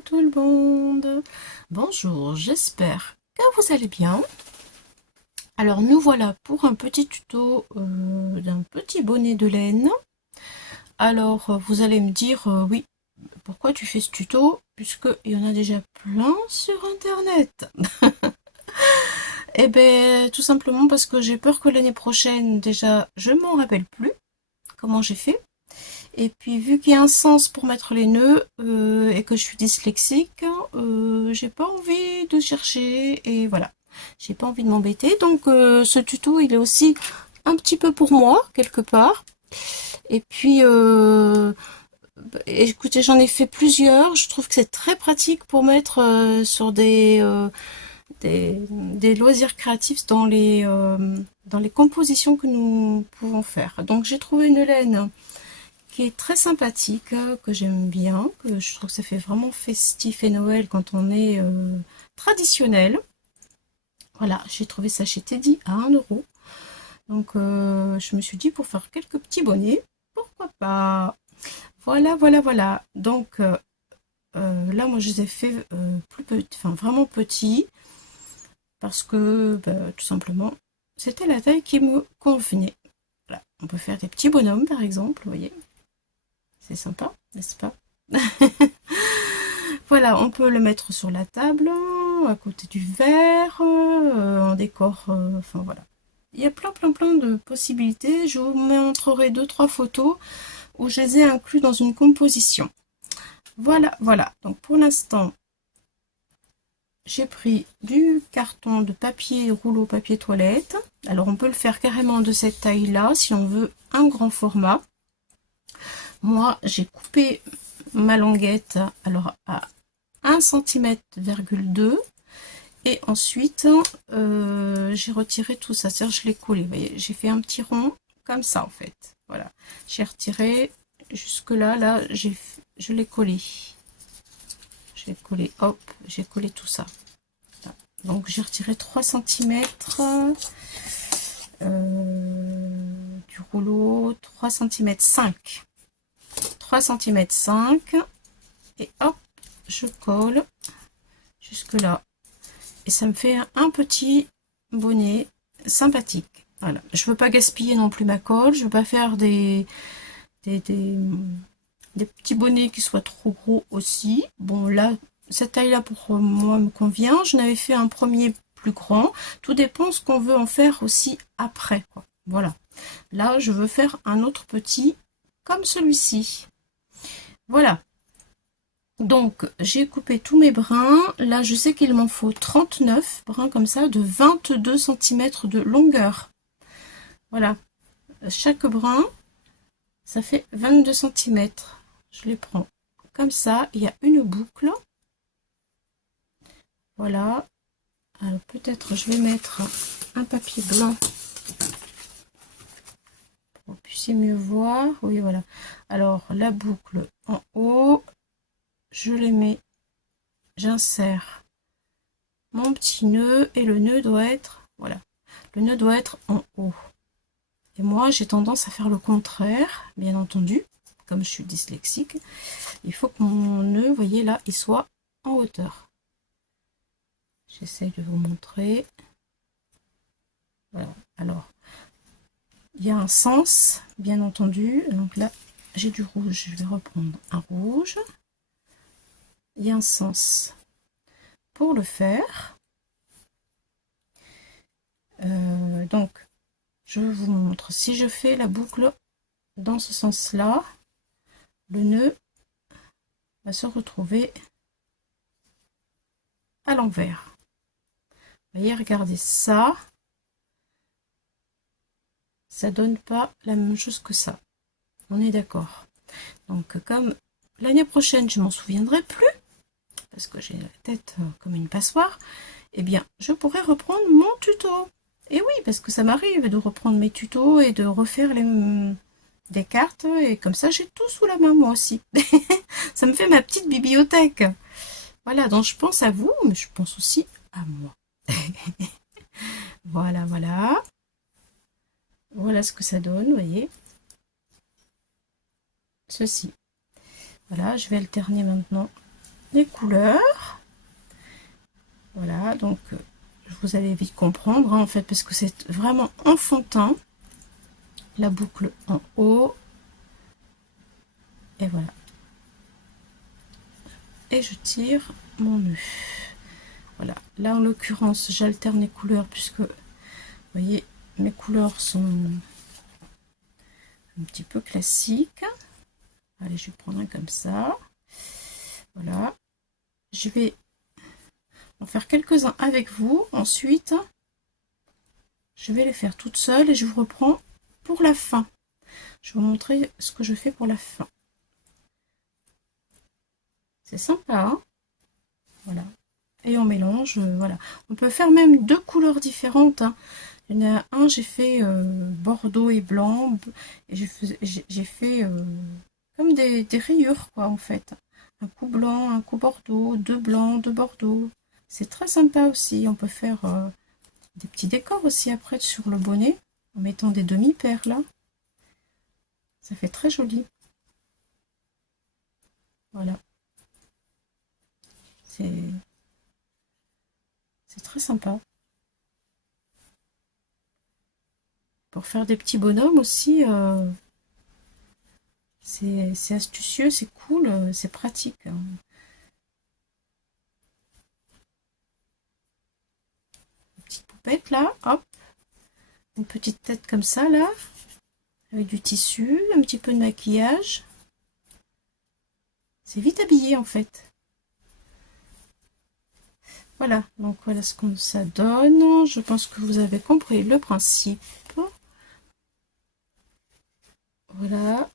Hello tout le monde. Bonjour, j'espère que vous allez bien. Alors nous voilà pour un petit tuto d'un petit bonnet de laine. Alors vous allez me dire oui, pourquoi tu fais ce tuto puisque il y en a déjà plein sur internet. Eh ben tout simplement parce que j'ai peur que l'année prochaine déjà je m'en rappelle plus comment j'ai fait. Et puis vu qu'il y a un sens pour mettre les nœuds et que je suis dyslexique, j'ai pas envie de chercher et voilà. J'ai pas envie de m'embêter. Donc ce tuto il est aussi un petit peu pour moi, quelque part. Et puis écoutez, j'en ai fait plusieurs. Je trouve que c'est très pratique pour mettre sur des loisirs créatifs dans les compositions que nous pouvons faire. Donc j'ai trouvé une laine qui est très sympathique, que j'aime bien, que je trouve que ça fait vraiment festif et Noël quand on est traditionnel. Voilà, j'ai trouvé ça chez Teddy à 1 euro. Donc je me suis dit pour faire quelques petits bonnets, pourquoi pas. Voilà, voilà, voilà. Donc là, moi, je les ai fait plus petits, enfin vraiment petits, parce que bah, tout simplement, c'était la taille qui me convenait. Voilà. On peut faire des petits bonhommes, par exemple, vous voyez. C'est sympa, n'est-ce pas? Voilà, on peut le mettre sur la table, à côté du verre, en décor, enfin voilà. Il y a plein, plein, plein de possibilités. Je vous montrerai 2, 3 photos où je les ai inclus dans une composition. Voilà, voilà. Donc pour l'instant, j'ai pris du carton de papier rouleau papier toilette. Alors on peut le faire carrément de cette taille-là si on veut un grand format. Moi, j'ai coupé ma languette alors à 1,2 cm et ensuite j'ai retiré tout ça, c'est-à-dire je l'ai collé, vous voyez, j'ai fait un petit rond comme ça en fait, voilà, j'ai retiré jusque là, je l'ai collé, hop, j'ai collé tout ça, voilà. Donc j'ai retiré 3 cm du rouleau, 3,5 cm, 3,5 cm et hop, je colle jusque là. Et ça me fait un petit bonnet sympathique. Voilà. Je veux pas gaspiller non plus ma colle. Je veux pas faire des, des, des petits bonnets qui soient trop gros aussi. Bon, là, cette taille-là pour moi me convient. Je n'avais fait un premier plus grand. Tout dépend ce qu'on veut en faire aussi après, quoi. Voilà. Là, je veux faire un autre petit comme celui-ci. Voilà. Donc, j'ai coupé tous mes brins. Là, je sais qu'il m'en faut 39 brins comme ça, de 22 cm de longueur. Voilà. Chaque brin, ça fait 22 cm. Je les prends comme ça. Il y a une boucle. Voilà. Alors, peut-être je vais mettre un papier blanc pour que vous puissiez mieux voir. Oui, voilà. Alors, la boucle en haut, je les mets, j'insère mon petit nœud et le nœud doit être, voilà, le nœud doit être en haut. Et moi, j'ai tendance à faire le contraire, bien entendu, comme je suis dyslexique. Il faut que mon nœud, vous voyez là, il soit en hauteur. J'essaye de vous montrer. Voilà. Alors, il y a un sens, bien entendu. Donc là, j'ai du rouge. Je vais reprendre un rouge. Il y a un sens pour le faire. Donc, je vous montre. Si je fais la boucle dans ce sens-là, le nœud va se retrouver à l'envers. Vous voyez, regardez ça. Ça donne pas la même chose que ça. On est d'accord. Donc, comme l'année prochaine, je m'en souviendrai plus, parce que j'ai la tête comme une passoire, eh bien, je pourrais reprendre mon tuto. Et oui, parce que ça m'arrive de reprendre mes tutos et de refaire des cartes, et comme ça, j'ai tout sous la main, moi aussi. Ça me fait ma petite bibliothèque. Voilà, donc je pense à vous, mais je pense aussi à moi. Voilà, voilà. Voilà ce que ça donne, vous voyez. Ceci. Voilà, je vais alterner maintenant les couleurs. Voilà, donc vous allez vite comprendre hein, en fait, parce que c'est vraiment enfantin. La boucle en haut. Et voilà. Et je tire mon nœud. Voilà, là en l'occurrence j'alterne les couleurs puisque vous voyez mes couleurs sont un petit peu classiques. Allez, je vais prendre un comme ça. Voilà, je vais en faire quelques-uns avec vous. Ensuite, je vais les faire toute seule et je vous reprends pour la fin. Je vais vous montrer ce que je fais pour la fin. C'est sympa, hein? Voilà. Et on mélange, voilà. On peut faire même deux couleurs différentes, hein. Il y en a un, j'ai fait bordeaux et blanc, et j'ai fait comme des rayures, quoi, en fait. Un coup blanc, un coup bordeaux, deux blancs, deux bordeaux. C'est très sympa aussi. On peut faire des petits décors aussi après sur le bonnet, en mettant des demi-perles, là. Ça fait très joli. Voilà. C'est très sympa. Pour faire des petits bonhommes aussi, c'est astucieux, c'est cool, c'est pratique, hein. Une petite poupette là, hop, une petite tête comme ça là, avec du tissu, un petit peu de maquillage. C'est vite habillé en fait. Voilà, donc voilà ce que ça donne. Je pense que vous avez compris le principe. Voilà.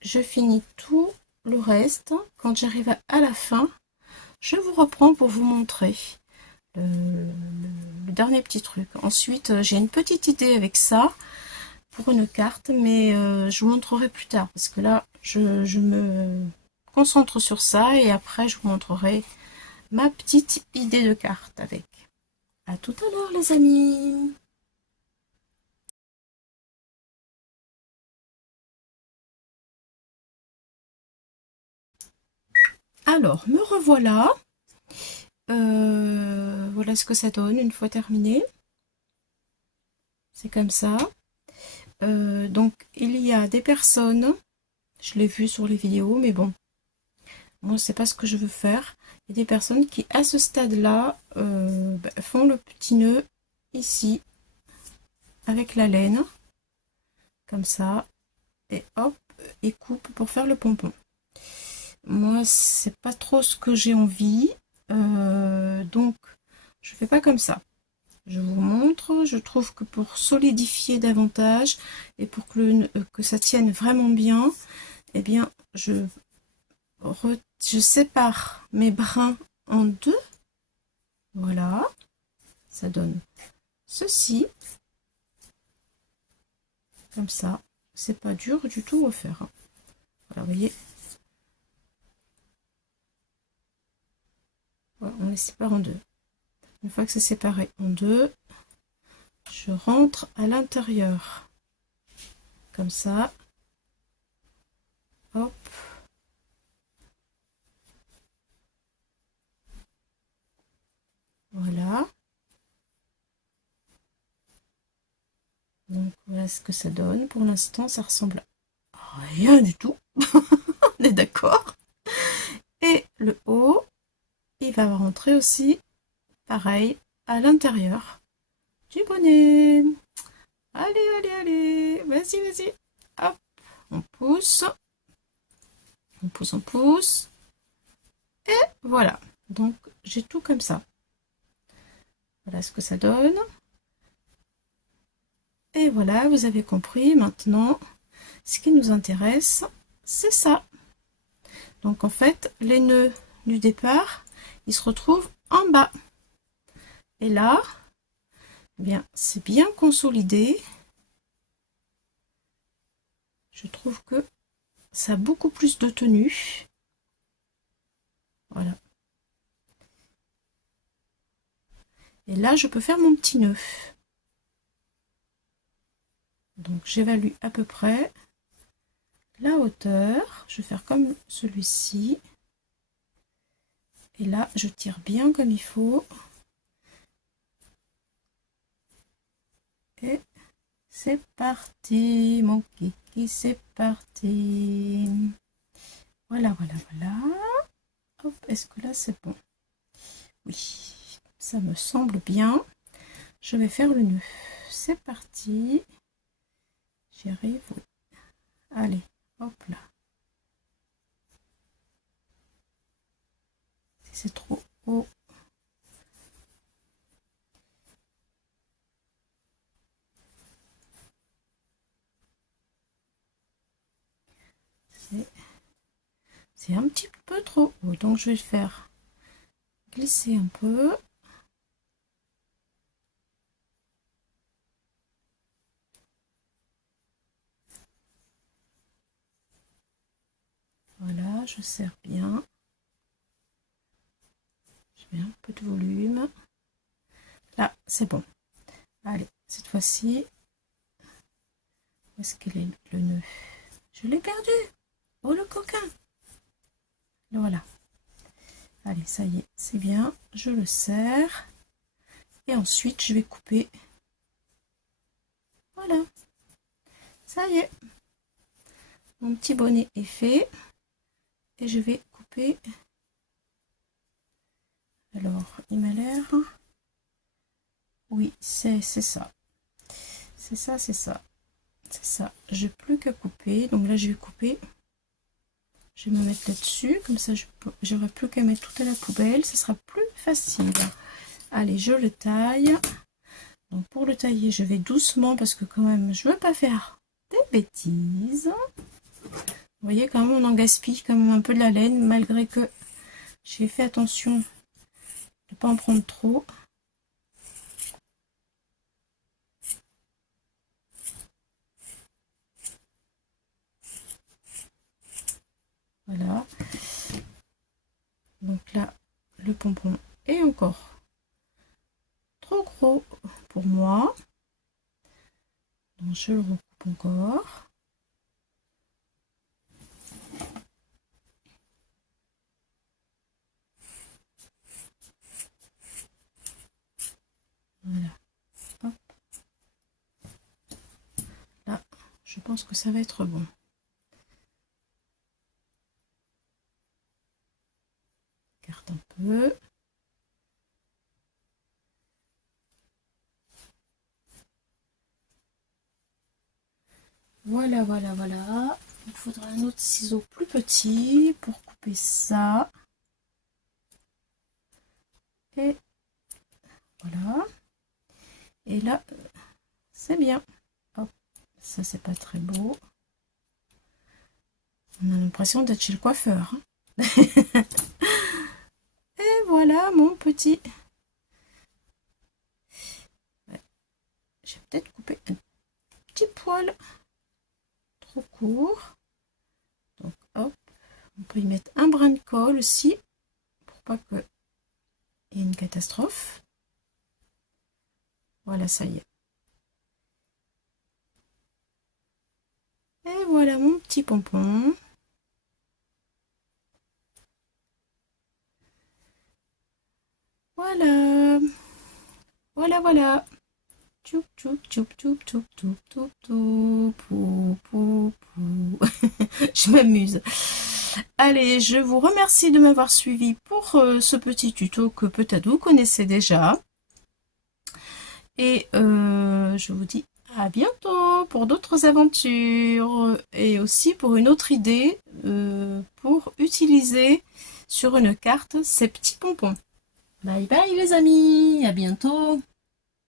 Je finis tout le reste. Quand j'arrive à la fin, je vous reprends pour vous montrer le dernier petit truc. Ensuite, j'ai une petite idée avec ça pour une carte, mais je vous montrerai plus tard parce que là, je me concentre sur ça et après, je vous montrerai ma petite idée de carte avec. À tout à l'heure, les amis! Alors, me revoilà. Voilà ce que ça donne une fois terminé. C'est comme ça. Donc, il y a des personnes, je l'ai vu sur les vidéos, mais bon, moi, c'est pas ce que je veux faire. Il y a des personnes qui, à ce stade-là, font le petit nœud ici, avec la laine, comme ça, et hop, et coupent pour faire le pompon. Moi, c'est pas trop ce que j'ai envie, donc je fais pas comme ça. Je vous montre, je trouve que pour solidifier davantage et pour que ça tienne vraiment bien, eh bien, je sépare mes brins en deux. Voilà, ça donne ceci, comme ça. C'est pas dur du tout à faire, hein. Voilà, vous voyez. Voilà, on les sépare en deux. Une fois que c'est séparé en deux, je rentre à l'intérieur, comme ça. Hop. Voilà. Donc voilà ce que ça donne. Pour l'instant, ça ressemble à rien du tout. On est d'accord. Et le haut, il va rentrer aussi, pareil, à l'intérieur du bonnet. Allez, allez, allez. Vas-y, vas-y. Hop. On pousse. On pousse, on pousse. Et voilà. Donc, j'ai tout comme ça. Voilà ce que ça donne. Et voilà, vous avez compris. Maintenant, ce qui nous intéresse, c'est ça. Donc, en fait, les nœuds du départ, ils se retrouvent en bas. Et là, eh bien, c'est bien consolidé. Je trouve que ça a beaucoup plus de tenue. Voilà. Et là, je peux faire mon petit nœud. Donc, j'évalue à peu près la hauteur. Je vais faire comme celui-ci. Et là, je tire bien comme il faut. Et c'est parti, mon kiki, c'est parti. Voilà, voilà, voilà. Hop, est-ce que là, c'est bon? Oui, ça me semble bien. Je vais faire le nœud. C'est parti. J'y arrive, oui. Allez, hop là. Si c'est trop haut. C'est un petit peu trop haut, donc je vais le faire glisser un peu. Voilà, je serre bien. Je mets un peu de volume. Là, c'est bon. Allez, cette fois-ci, où est-ce qu'il est le nœud? Je l'ai perdu. Oh, le coquin. Voilà. Allez, ça y est, c'est bien. Je le serre. Et ensuite, je vais couper. Voilà. Ça y est. Mon petit bonnet est fait. Et je vais couper. Alors, il m'a l'air... Oui, c'est ça. C'est ça, c'est ça. C'est ça. J'ai plus qu'à couper. Donc là, je vais couper. Je vais me mettre là-dessus. Comme ça, j'aurai plus qu'à mettre tout à la poubelle. Ce sera plus facile. Allez, je le taille. Donc pour le tailler, je vais doucement parce que quand même, je veux pas faire des bêtises. Vous voyez, quand même, on en gaspille quand même un peu de la laine, malgré que j'ai fait attention de ne pas en prendre trop. Voilà. Donc là, le pompon est encore trop gros pour moi. Donc je le recoupe encore. Voilà. Hop. Là, je pense que ça va être bon. Garde un peu. Voilà, voilà, voilà. Il faudra un autre ciseau plus petit pour couper ça. Et voilà. Et là, c'est bien. Hop, ça c'est pas très beau. On a l'impression d'être chez le coiffeur. Et voilà mon petit. J'ai peut-être coupé un petit poil trop court. Donc hop, on peut y mettre un brin de colle aussi pour pas que il y ait une catastrophe. Voilà, ça y est. Et voilà mon petit pompon. Voilà. Voilà, voilà. Tchoup, tchoup, tchoup, tchoup, tchoup, tchoup, tchoup, tchoup, pou, pou, pou. Je m'amuse. Allez, je vous remercie de m'avoir suivi pour ce petit tuto que peut-être vous connaissez déjà. Et je vous dis à bientôt pour d'autres aventures et aussi pour une autre idée pour utiliser sur une carte ces petits pompons. Bye bye les amis, à bientôt.